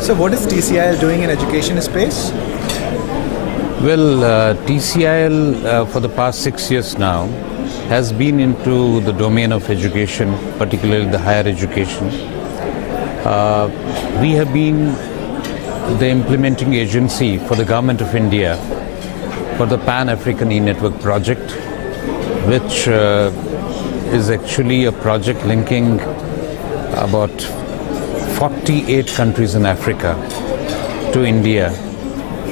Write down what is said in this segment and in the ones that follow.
So what is TCIL doing in education space? Well, TCIL for the past 6 years now has been into the domain of education, particularly the higher education. We have been the implementing agency for the Government of India for the Pan-African E-Network project, which is actually a project linking about 48 countries in Africa to India,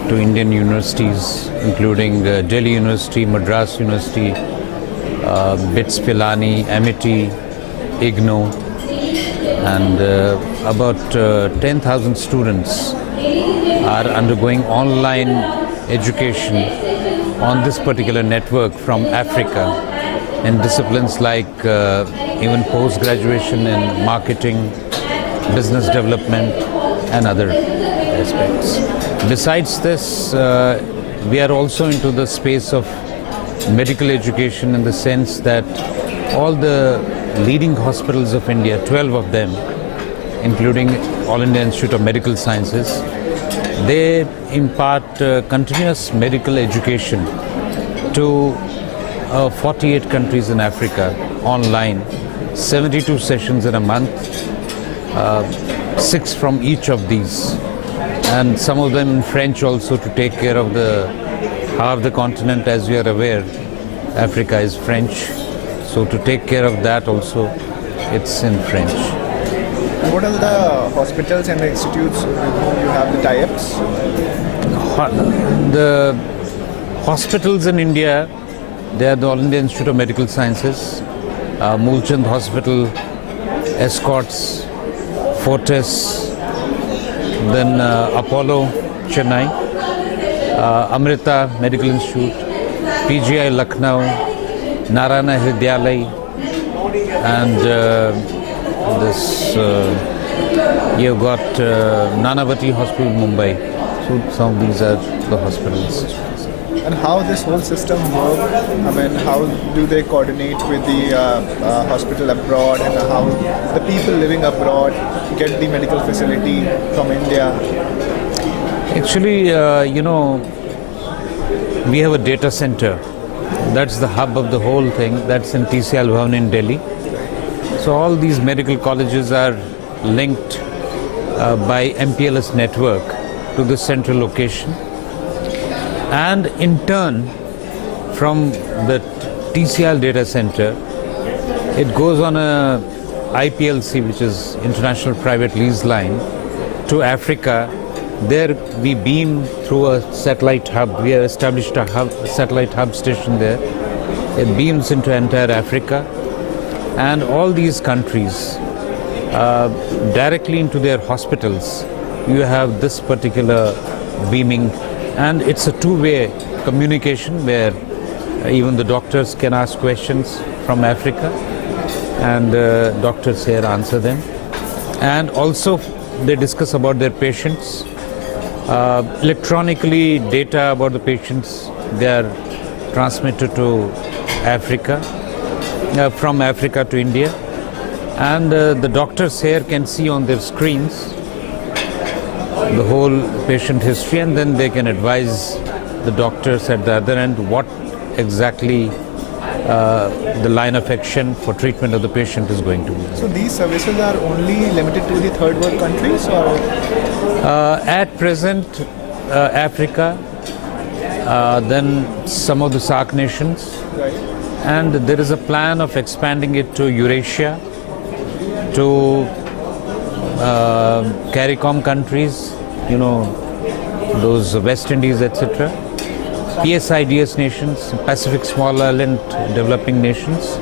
to Indian universities, including Delhi University, Madras University, BITS Pilani, Amity, IGNOU, and about 10,000 students are undergoing online education on this particular network from Africa in disciplines like even post-graduation in marketing, business development, and other aspects. Besides this, we are also into the space of medical education in the sense that all the leading hospitals of India, 12 of them, including All India Institute of Medical Sciences, they impart continuous medical education to 48 countries in Africa online, 72 sessions in a month, 6 from each of these, and some of them in French also to take care of the half the continent. As you are aware, Africa is French, so to take care of that also it's in French. And what are the hospitals and the institutes with whom you have the tie-ups? The hospitals in India, they are the All India Institute of Medical Sciences, Mulchand Hospital, Escorts, Fortis, then Apollo, Chennai, Amrita Medical Institute, PGI Lucknow, Narayana Hridyalay, and this you've got Nanavati Hospital, Mumbai. So some of these are the hospitals. And how this whole system works? I mean, how do they coordinate with the hospital abroad, and how the people living abroad get the medical facility from India? Actually, we have a data center. That's the hub of the whole thing. That's in TCIL Bhavan in Delhi. So all these medical colleges are linked by MPLS network to the central location. And in turn, from the TCIL data center, it goes on a IPLC, which is International Private Lease Line, to Africa. There we beam through a satellite hub. We have established a satellite hub station there. It beams into entire Africa, and all these countries directly into their hospitals. You have this particular beaming, and it's a two-way communication where even the doctors can ask questions from Africa, and doctors here answer them, and also they discuss about their patients. Electronically, data about the patients, they are transmitted to Africa, from Africa to India, and the doctors here can see on their screens the whole patient history, and then they can advise the doctors at the other end what exactly the line of action for treatment of the patient is going to be. So these services are only limited to the third world countries, or? At present, Africa, then some of the SAARC nations, Right. and there is a plan of expanding it to Eurasia, to CARICOM countries, those West Indies, etc. PSIDS nations, Pacific Small Island Developing Nations,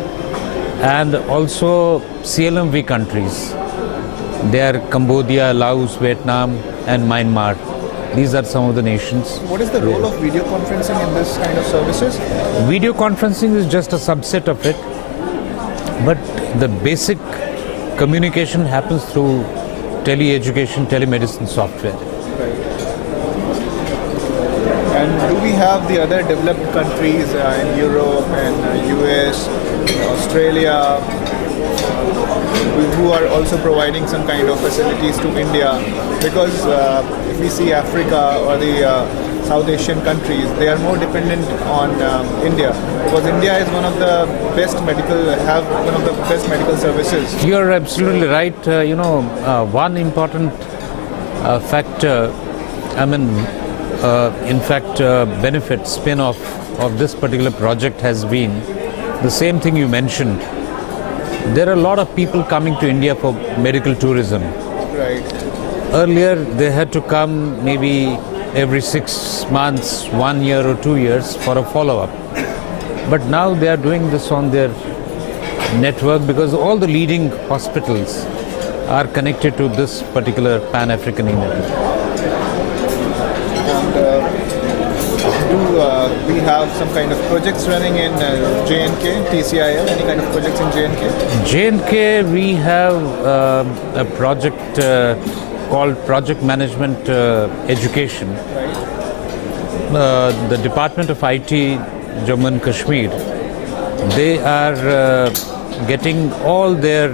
and also CLMV countries. They are Cambodia, Laos, Vietnam, and Myanmar. These are some of the nations. What is the role of video conferencing in this kind of services? Video conferencing is just a subset of it, but the basic communication happens through tele-education, telemedicine software. And do we have the other developed countries in Europe and US, Australia, who are also providing some kind of facilities to India, because if we see Africa or the South Asian countries, they are more dependent on India, because India is one of the best medical services. You're absolutely right. One important factor, benefit, spin-off of this particular project has been the same thing you mentioned. There are a lot of people coming to India for medical tourism. Right. Earlier, they had to come maybe every 6 months, 1 year or 2 years for a follow-up. But now they are doing this on their network, because all the leading hospitals are connected to this particular Pan-African network. And do we have some kind of projects running in J&K, TCIL, any kind of projects in J&K? J&K, we have a project called Project Management Education. The Department of IT, Jammu and Kashmir, they are getting all their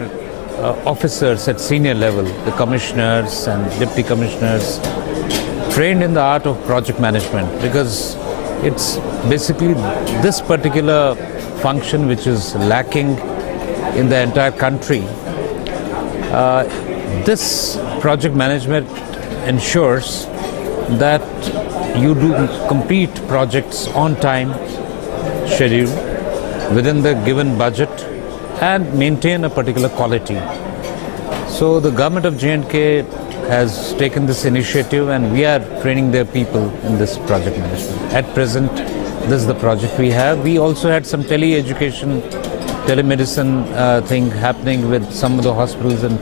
officers at senior level, the commissioners and deputy commissioners, trained in the art of project management, because it's basically this particular function which is lacking in the entire country. This project management ensures that you do complete projects on time, schedule, within the given budget, and maintain a particular quality. So the government of J&K has taken this initiative, and we are training their people in this project management. At present, this is the project we have. We also had some tele-education, telemedicine thing happening with some of the hospitals in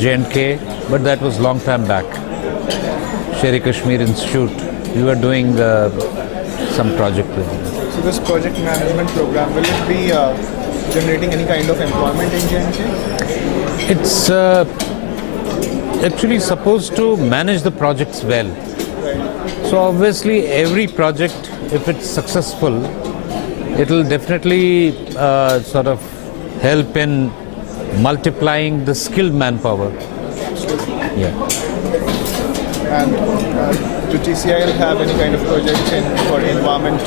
J&K, but that was long time back. Sher-e-Kashmir Institute, we were doing some project with them. So this project management program, will it be generating any kind of employment in J&K? It's actually supposed to manage the projects well. Right. So obviously every project, if it's successful, it will definitely sort of help in multiplying the skilled manpower. Yeah. And do TCIL have any kind of projects for environment,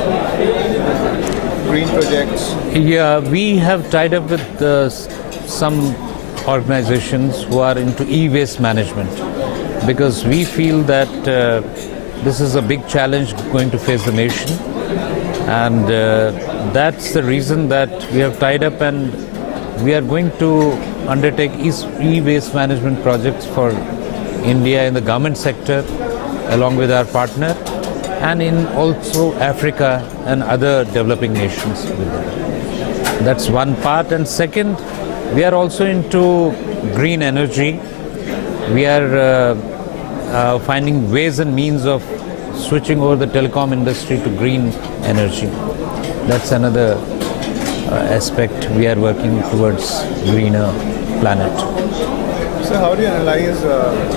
green projects? Yeah, we have tied up with some organizations who are into e-waste management, because we feel that this is a big challenge going to face the nation, and that's the reason that we have tied up, and we are going to undertake e-waste management projects for India in the government sector along with our partner, and in also Africa and other developing nations with them. That's one part. And second, we are also into green energy. We are finding ways and means of switching over the telecom industry to green energy. That's another aspect. We are working towards greener planet. So how do you analyze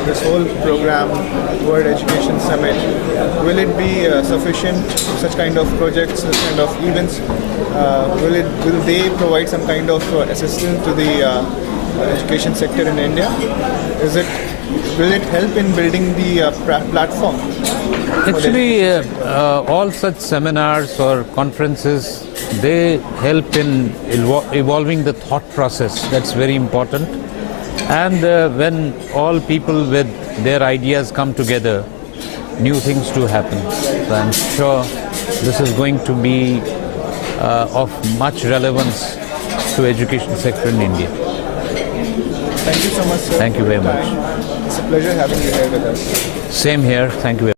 this whole program, World Education Summit? Will it be sufficient, such kind of projects, such kind of events? Will they provide some kind of assistance to the education sector in India? Will it help in building the platform? Actually, all such seminars or conferences, they help in evolving the thought process. That's very important. And when all people with their ideas come together, new things do happen. So I'm sure this is going to be of much relevance to education sector in India. Thank you so much, sir. Thank you very much. It's a pleasure having you here with us. Same here. Thank you very much.